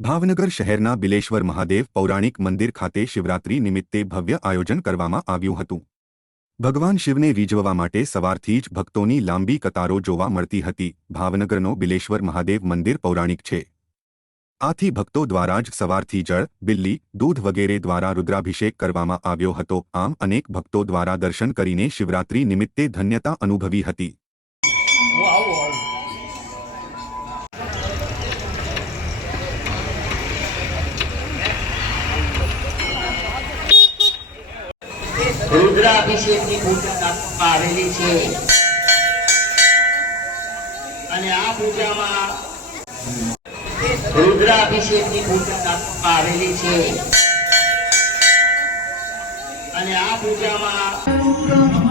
ભાવનગર શહેરના બિલેશ્વર મહાદેવ પૌરાણિક મંદિર ખાતે શિવરાત્રી નિમિત્તે ભવ્ય આયોજન કરવામાં આવ્યું હતું। ભગવાન શિવને રીઝવવા માટે સવારથી જ ભક્તોની લાંબી કતારો જોવા મળતી હતી। ભાવનગરનો બિલેશ્વર મહાદેવ મંદિર પૌરાણિક છે, આથી ભક્તો દ્વારા જ સવારથી જળ, બિલ્લી, દૂધ વગેરે દ્વારા રુદ્રાભિષેક કરવામાં આવ્યો હતો। આમ અનેક ભક્તો દ્વારા દર્શન કરીને શિવરાત્રી નિમિત્તે ધન્યતા અનુભવી હતી। रुद्राभिषेक की पूजा आवेली छे અને આ પૂજામાં रुद्राभिषेक की पूजा आवेली छे અને આ પૂજામાં